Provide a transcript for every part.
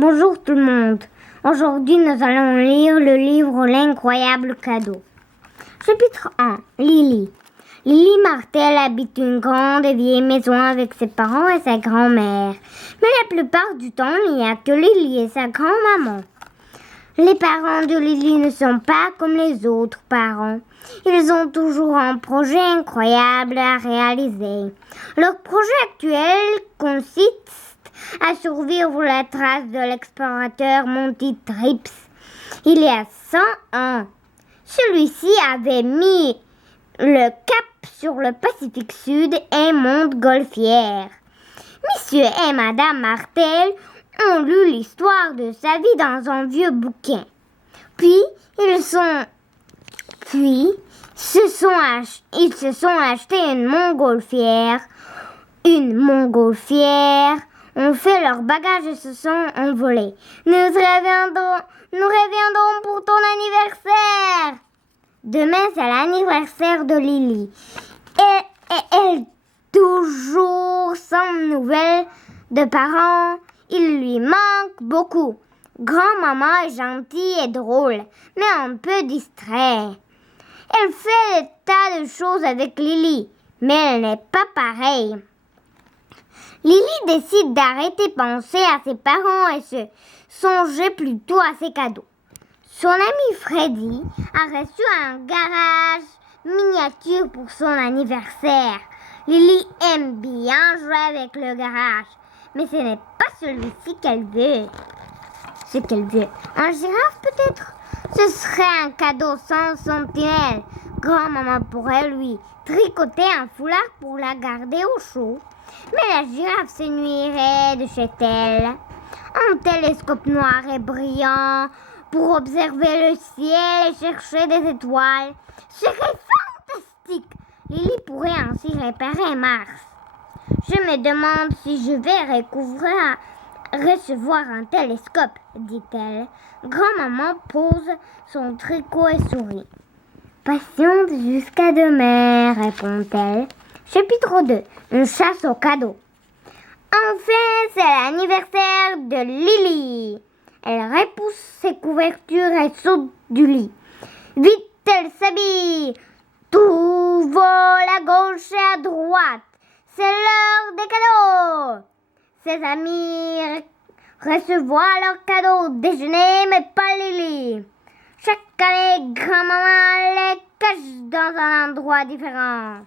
Bonjour tout le monde. Aujourd'hui, nous allons lire le livre L'incroyable cadeau. Chapitre 1. Lily. Lily Martel habite une grande et vieille maison avec ses parents et sa grand-mère. Mais la plupart du temps, il n'y a que Lily et sa grand-maman. Les parents de Lily ne sont pas comme les autres parents. Ils ont toujours un projet incroyable à réaliser. Leur projet actuel consiste à survivre la trace de l'explorateur Monty Trips il y a 100 ans. Celui-ci avait mis le cap sur le Pacifique Sud et Montgolfière. Monsieur et Madame Martel ont lu l'histoire de sa vie dans un vieux bouquin. Puis, ils se sont achetés une montgolfière. Ont fait leur bagage et se sont envolés. Nous reviendrons pour ton anniversaire. Demain, c'est l'anniversaire de Lily. Elle toujours sans nouvelles de parents. Il lui manque beaucoup. Grand-maman est gentille et drôle, mais un peu distrait. Elle fait des tas de choses avec Lily, mais elle n'est pas pareille. Lily décide d'arrêter de penser à ses parents et se songer plutôt à ses cadeaux. Son ami Freddy a reçu un garage miniature pour son anniversaire. Lily aime bien jouer avec le garage, mais ce n'est pas celui-ci qu'elle veut. Ce qu'elle veut. Un girafe peut-être? Ce serait un cadeau sans sentinelle. Grand-maman pourrait lui tricoter un foulard pour la garder au chaud. Mais la girafe s'ennuierait de chez elle. Un télescope noir et brillant pour observer le ciel et chercher des étoiles serait fantastique. Lily pourrait ainsi réparer Mars. Je me demande si je vais recevoir un télescope, dit-elle. Grand-maman pose son tricot et sourit. Patiente jusqu'à demain, répond-elle. Chapitre 2. Une chasse aux cadeaux. Enfin, c'est l'anniversaire de Lily. Elle repousse ses couvertures et saute du lit. Vite, elle s'habille. Tout vole à gauche et à droite. C'est l'heure des cadeaux. Ses amis recevoir leurs cadeaux au déjeuner, mais pas Lily. Chaque année, grand-maman les cache dans un endroit différent.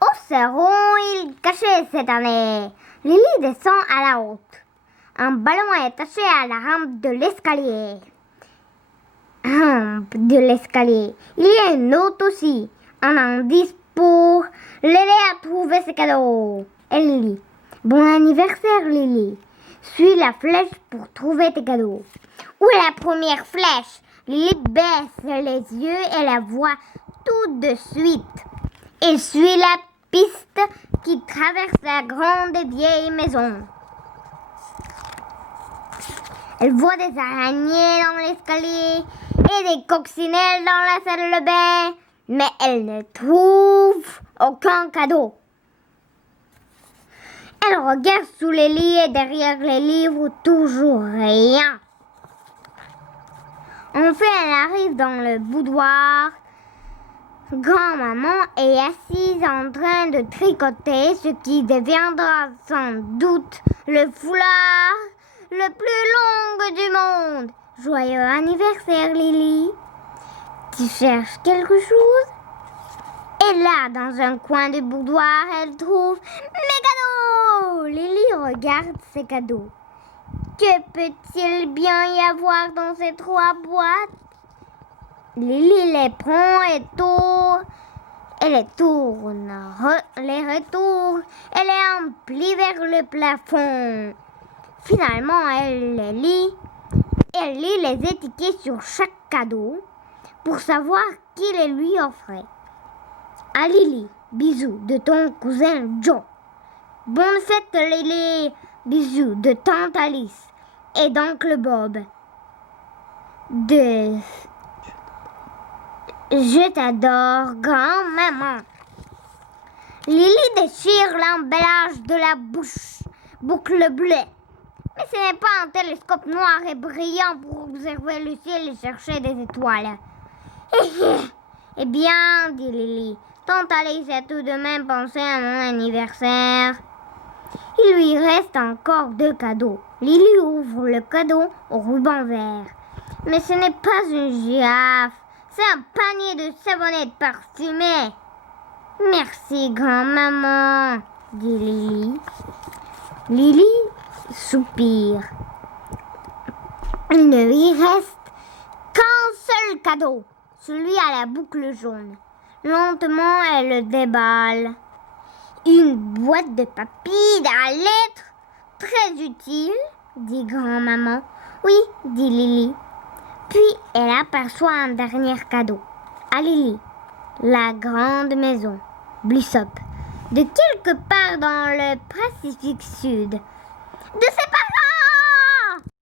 Au cerron, il cachait cette année. Lily descend à la haute. Un ballon est attaché à la rampe de l'escalier. Il y a une note aussi. Un indice pour l'aider à trouver ses cadeaux. Elle lit. Bon anniversaire, Lily. Suis la flèche pour trouver tes cadeaux. Où est la première flèche? Lily baisse les yeux et la voit tout de suite. Elle suit la piste qui traverse la grande et vieille maison. Elle voit des araignées dans l'escalier et des coccinelles dans la salle de bain, mais elle ne trouve aucun cadeau. Elle regarde sous les lits et derrière les livres, toujours rien. Enfin, elle arrive dans le boudoir. Grand-maman est assise en train de tricoter ce qui deviendra sans doute le foulard le plus long du monde. Joyeux anniversaire, Lily. Tu cherches quelque chose? Et là, dans un coin du boudoir, elle trouve mes cadeaux. Lily regarde ses cadeaux. Que peut-il bien y avoir dans ces 3 boîtes? Lily les prend et tourne. Elle les tourne, les retourne et les emplit vers le plafond. Finalement, elle lit les étiquettes sur chaque cadeau pour savoir qui les lui offrait. À Lily, bisous de ton cousin Joe. Bonne fête, Lily. Bisous de tante Alice et d'oncle Bob. Je t'adore, grand-maman. Lily déchire l'emballage de la boucle bleue. Mais ce n'est pas un télescope noir et brillant pour observer le ciel et chercher des étoiles. Eh bien, dit Lily, tante Alice a tout de même pensé à mon anniversaire. Il lui reste encore 2 cadeaux. Lily ouvre le cadeau au ruban vert. Mais ce n'est pas une girafe, c'est un panier de savonnettes parfumées. Merci, grand-maman, dit Lily. Lily soupire. Il ne lui reste qu'un seul cadeau, celui à la boucle jaune. Lentement, elle le déballe. Une boîte de papier à lettres, très utile, dit grand-maman. Oui, dit Lily. Puis elle aperçoit un dernier cadeau. À Lily, la grande maison, Blissop, de quelque part dans le Pacifique Sud. De ses parents!